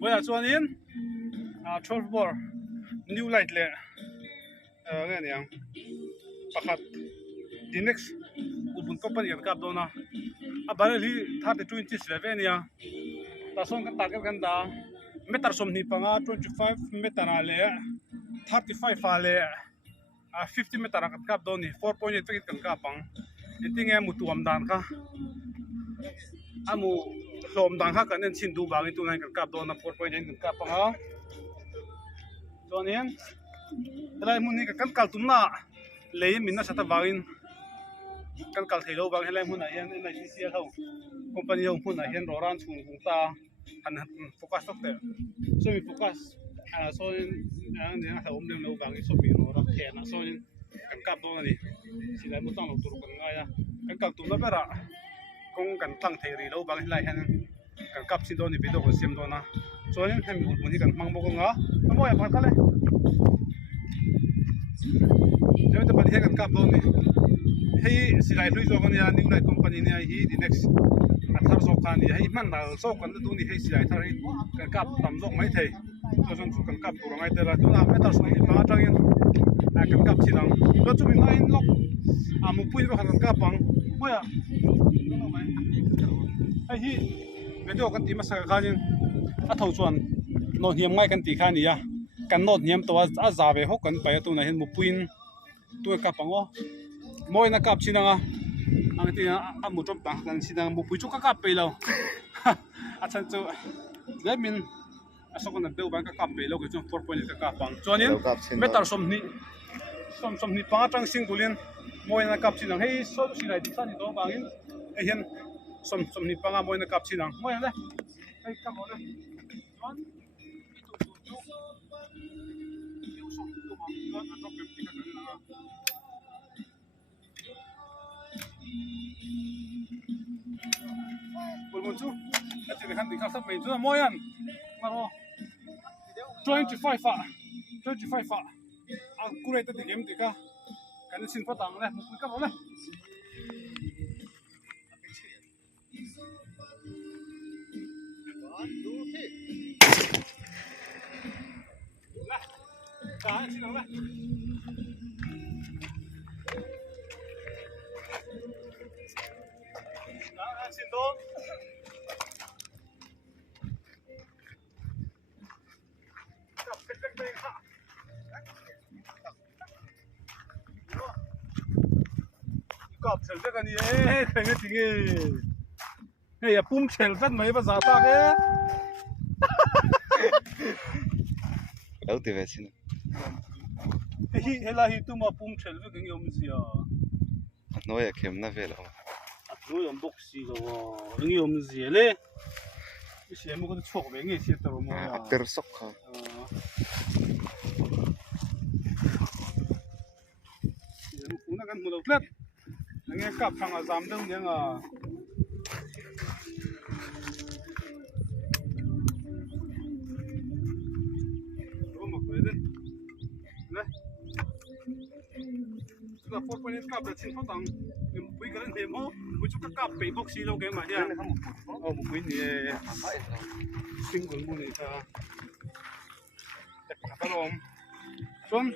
bây giờ cho nên 12 bor new light le nghe nhàng pakat the next ubun company kan kap dona a bareli 32 inches level nia ta song kan target kan da meter som ni panga 25 meter ale 35 ale 50 meter kan kap doni 4.8 feet kan kapang itinge mutuam dan ka amu lom dan ka kan chin du bang itu ngai kan kap dona 4.8 kan kapanga donian lai mun ni kan kal tumna lei minna sata wangin kan kal thelo bang helai mun a hian nai cc ho company ho mun a hian roran chung ta han focus tok te so mi focus so ni ha om lem lo bang so pi ro ra the na so ni kan kap dona ni silai mu tang lo tur kan ngai ya kan kal tumna bera kong kan tang thei ri lo bang helai han kan kap sin doni bi do ko sim dona so ni hem ul mun ni kan mang bo ko nga mo ya pa kale nếu ta bật hết các cáp luôn hay xí lại lưới rồi con nhà new light company này hi the next thar số khan này hay man là số con tu này hay xí lại thar cái cáp tầm rộng mấy thầy tôi dùng số cái cáp của ngay từ là tôi làm mấy tờ số này phá trang yên cái cáp xí lăng tôi chụp hình ngay lóc một pui rồi cái cáp bằng 뭐야 hay hi video kan ti masa khan in thầu chuan nó hiểm ngay kan ti khan này kan not hiểm to a za ve ho kan pa tu na hin mu puin tu ka pango moi na kap chinanga ang ti a mu top ta kan sinang mu pui chu ka kap pe lo a chan chu lemin a so kon deu ban ka kap pe lo ke chu 4.8 ka kap pang chonin metar som ni pa tang sing tulin moi na kap chinang hei so sinai ti sani do bangin e hian som ni pa nga moi na kap chinang moi le hei ka mo le Bulmuncu, nanti dekan di kasar main tu moyan, maro 25 fa, aku rete di game tika, kan sin patang leh, mungkin kan boleh. Lah, kah sin lah. Xin tốt cọp chèl rất là nhiều thấy cái gì này à pum chèl rất mấy và giá ta cái đâu thì về xin hay là hi tu mà pum chèl với cái ông gì à nói là kem na về rồi nuôi ông bốc xì rồi cái ông gì đấy cái gì mà có chuột về nghe gì tao mà after shock ha cũng là cái một đầu lết nghe cặp thằng là dám đông nhá đúng một cái đấy này chúng ta phốt qua những cặp là xin phốt tăng quý cái này thêm không quý chúng ta cặp bị bốc xì lâu cái mà nha một quý này sinh quần mua này ta cái lồng xong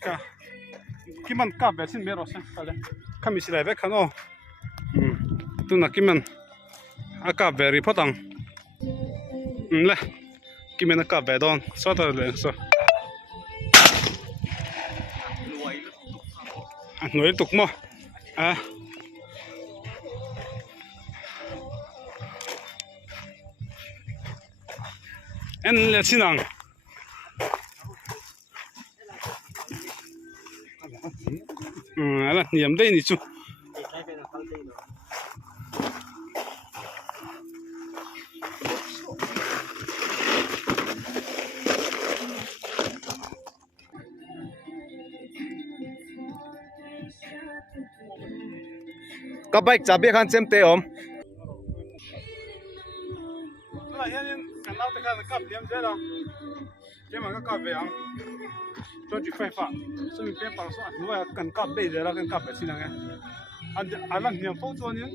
cả khi mình cặp về xin biết rồi xem phải không kami silai ve khano tu na kimen aka ve ri photang le kimen aka ve don so ta le so nuôi tục mo en le chinang ala niệm đây nị chú các bike chả biết khăn xem tê ôm là hiện cái nào thì cái cặp điểm thế đó cái mà cái cặp về ăn cho chỉ phải phạt so mình phải bảo số nuôi cần cặp bây giờ là cần cặp phải xin nghe anh làm niệm phúc cho nhé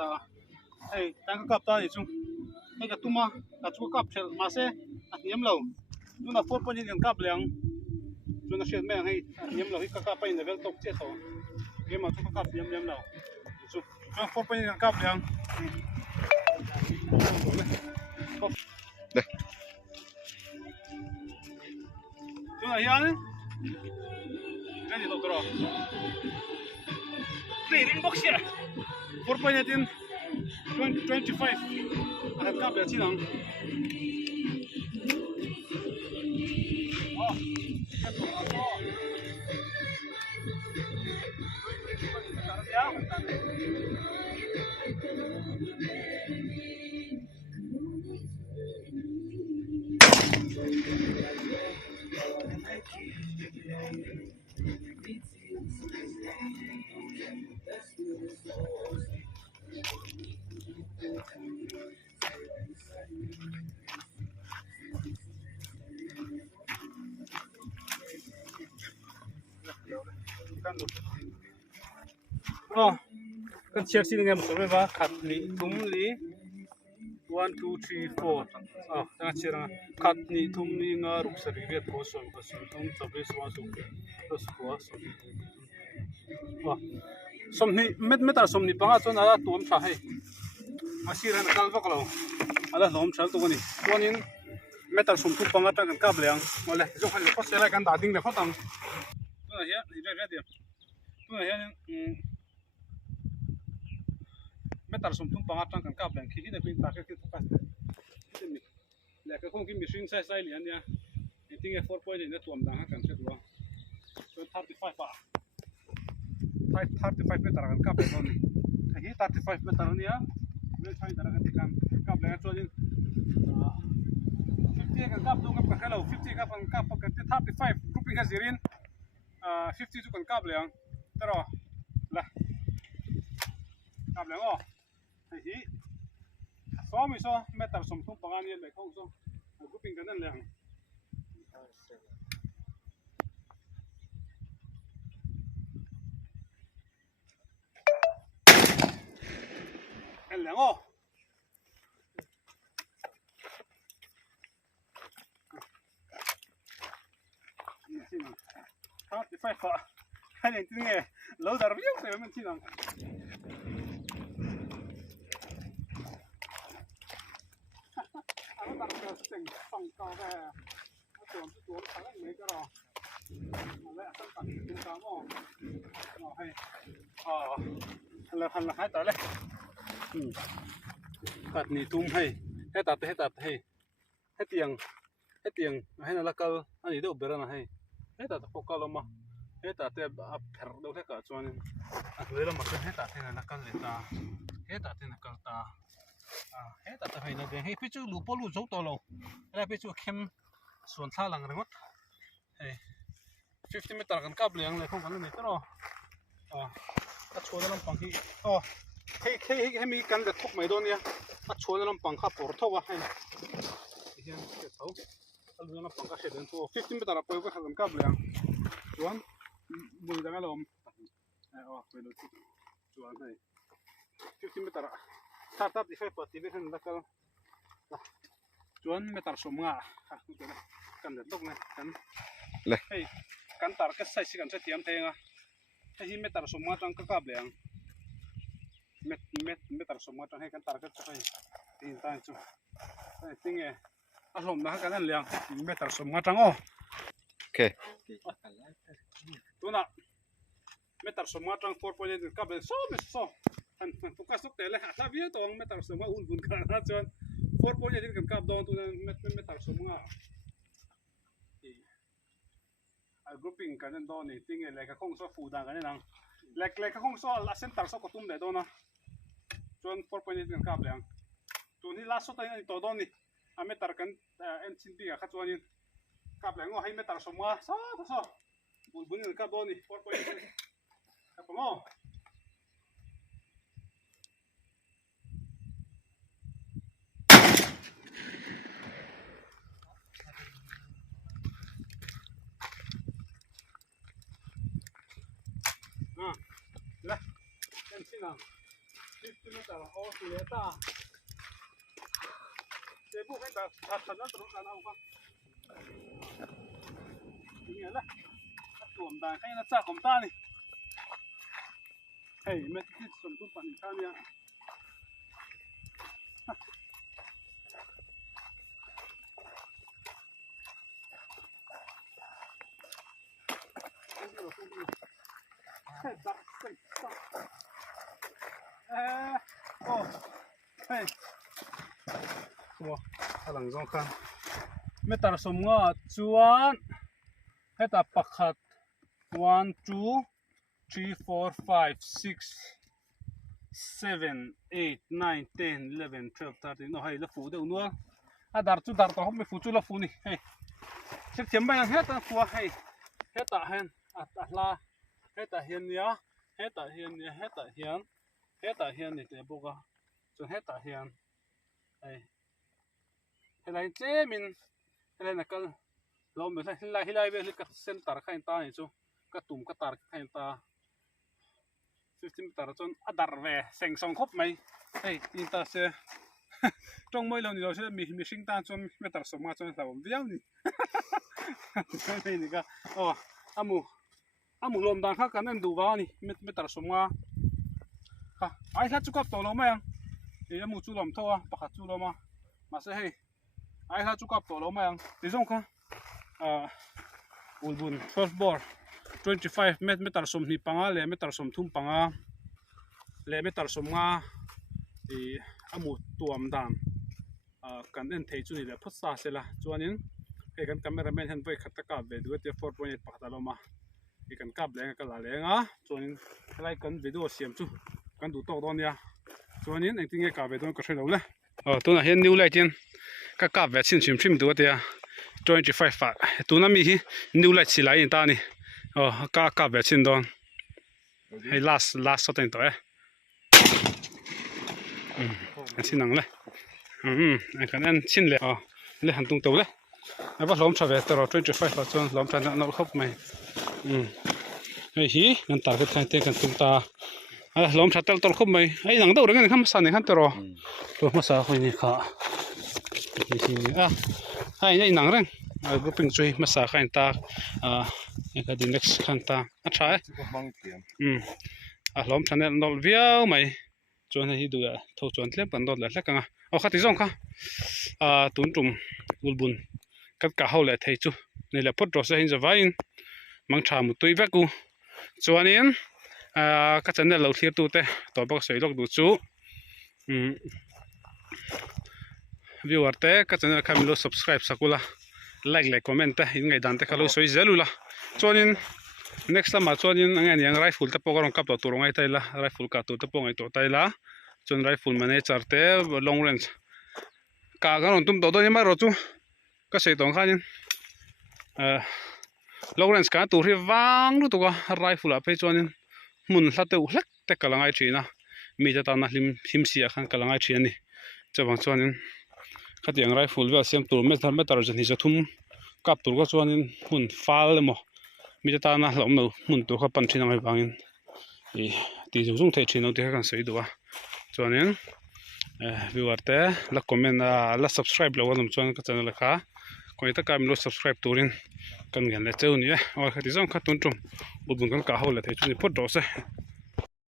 ta hey tang kap ta ni chung hey ka tuma ka chu kap thel ma se a hiam lo tu na 4.8 kan kap leng tu na shet me hey hiam lo hi ka kap pa in level top che to ge ma chu ka kap hiam lo chu 4.8 kan kap leng đây tu na hian cái gì đâu rồi Trading box here 4.8 in 25 akan kap ya sinang oh kan check sin ngam so ba khat ni thum li 1 2 3 4 ta chira khat ni thum ni nga ruk sari ve tho som ba som thum chabe swa su plus ko som ni met som ni panga chon ala tum tha hai asiran kal vak lo ala lom chal tu ni tonin metal som tu panga ta kan kap leang ole jo khan le phosela kan da ding le photang tu na ya ni re dia tu na ya metal som tum panga tang kan kap leng khi ni da pin ta ke focus ni le ka khong ki machine sai lian ya I think 4.8 na tuam dang ha kan se tuwa so 35 pa 35 meter kan kap le ni hi 35 meter ni ya me chai da kan kap le cho ni 50 kan kap dong kap ka hello 50 kap kan kap ka 35 grouping ha zirin 50 tu kan kap le ang tero la kap le ngo hi so mi so meter som tum pangan ni le khong so grouping kan le ang el le ngo 35 pa kan ni tinge lo dar riu se men tinang ano dar ka seng song ka ba tu sa la me ka ro ala san ta tu ka mo no hai la hai ta le kat ni tum hai he ta hai he tiang hai na la kal ani do berana hai he ta pokal ma he ta te a pher do the ka chuan le la ma he ta te na kal le ta he ta te na kal ta he ta hai na de he pi chu lu po lu zo to lo la pi chu khem suan thla lang rengot hey 50 meter kan kap leng le khong kan ni to ro a chho na pang hi he mi kan de thok mai don ya a chho na pang kha por tho wa hai hian ke tho alu na pang ka he den to 50 meter a poi ka kan kap leng chuan bul dang alom pe lo chuan hai 50 meter startup di fai pati be kan lakal chuan meter somnga kan de tok na kan le hey kan tar ka sai si kan se tiam thenga hi meter somnga tang ka kap leng meter somnga tang he kan tar ka sai tin ta chu ai tinge a hlom na kan an leng meter somnga tang okay tuna meter somnga tang 4.8 kap leng so han focus tok tele ha via tong meter somnga un bun kan na chuan 4.8 kan kap don tu meter somnga a grouping kan an don ni tinge le ka khong so fu dang kan nang le ka khong so la center so ko tum le don na chuan 4.8 kan kap leng tu ni la so ta ni to don ni a meter kan en chin bi ka chuan in kap leng hai meter somnga so bun bun kan kap don ni 4.8 kap mo la en chin 50 meter o suleta se bu kan ta thana terus ana uka ini lah tuam dan kai na cha kom ta ni hey met kit som tu pan ta ni oh hey wow alang zong khan metar som nga chuan heta pakhat 1 2 3 4 5 6 7 8 9 10 11 12 13 no hay la fu deuh nual a dar chu dar to hom me fu chu la fu ni hey sek thiam bai ang heta fu hey heta hen at la heta hian nia heta hian nia heta hian ni te boka chu heta hian ai helai che min helai na kal lo me hilai ve ka center khain ta ni chu ka tum ka tar khain ta system tar chon adar ve seng song khop mai hey tin ta se trong moi lo ni lo se mi sing tan chon metar so ma chon lawm viau ni cái này cả amu lom dan kha kan en du wa ni metar so ma ha ai ha chu kap to lo ma yang e amu chu lom tho a pakhat chu lo ma se hey ai ha chu kap to lo ma yang ti jong kha ulbun first bor 25 meter som ni panga le meter som thum panga le meter som nga e amu tuam dan kan en thei chu ni le phot sa se la chuanin he kan cameraman han voi khata ka ve du te 4.8 pakta lo ma e kan kap le ka la le nga chuanin lai kan video siam chu kan du to don ya chuanin eng tinge ka ve don ka thelo le tu na hian new light in ka kap ve chin chim du te ya 25 fa tu na mi hi new light si lai in ta ni ka ve chin don hey last so ten to anh xin nặng lên anh cần ăn xin lẹ lên hàng tung tàu đấy anh bắt lom trở về tàu trên trời phải chọn lom trở nó khóc mày ấy hí ngân tạt cái thay tên cần tung ta lom trở tàu khóc mày ấy nặng đâu đấy cái khăm sàn này khăm tàu rồi mà sao hồi này cả hay này nặng đấy cái pin chui mà sao khai ta cái đi next khăn ta trái lom trở nó véo mày cho nên đi được thâu chọn lên bản đồ là các ngà khát tí rong khá tốn trùm ulbun cắt cả hậu lại thấy chú này là phốt rồi sẽ hình giờ vay mang trà một túi vét cu cho nên các chân này lâu thiệt tu te tỏ bác sấy lọc đủ chú viewer te các chân này kami lo subscribe sakula like comment te in ngày đàn te kalau sấy dễ lula cho nên next time cho nên anh em rifle te pokong kap tu rongai tay la rifle ka tu te pongai to tay la chon rifle manager te long range ka gan tum to do ni ma ro chu ka sei tong kha nin long range ka tu ri wang lu to ka rifle a pe chonin mun hla te u hlek te kalangai thina mi ta na him sia khan kalangai thiani chawang chonin khatiang rifle wa sem tur meter jan hi jathum kap tur ko chonin mun fal mo mi ta na hlom no mun tu kha pan thina ngai wangin e ti jung thei thino te kan sei duwa chuanin viewer te la comment la subscribe lo walum chuan ka channel kha koi ta kam lo subscribe turin kan gan le cheu ni khati jong kha tun tum ubun kan ka ho le thei chu ni phot do se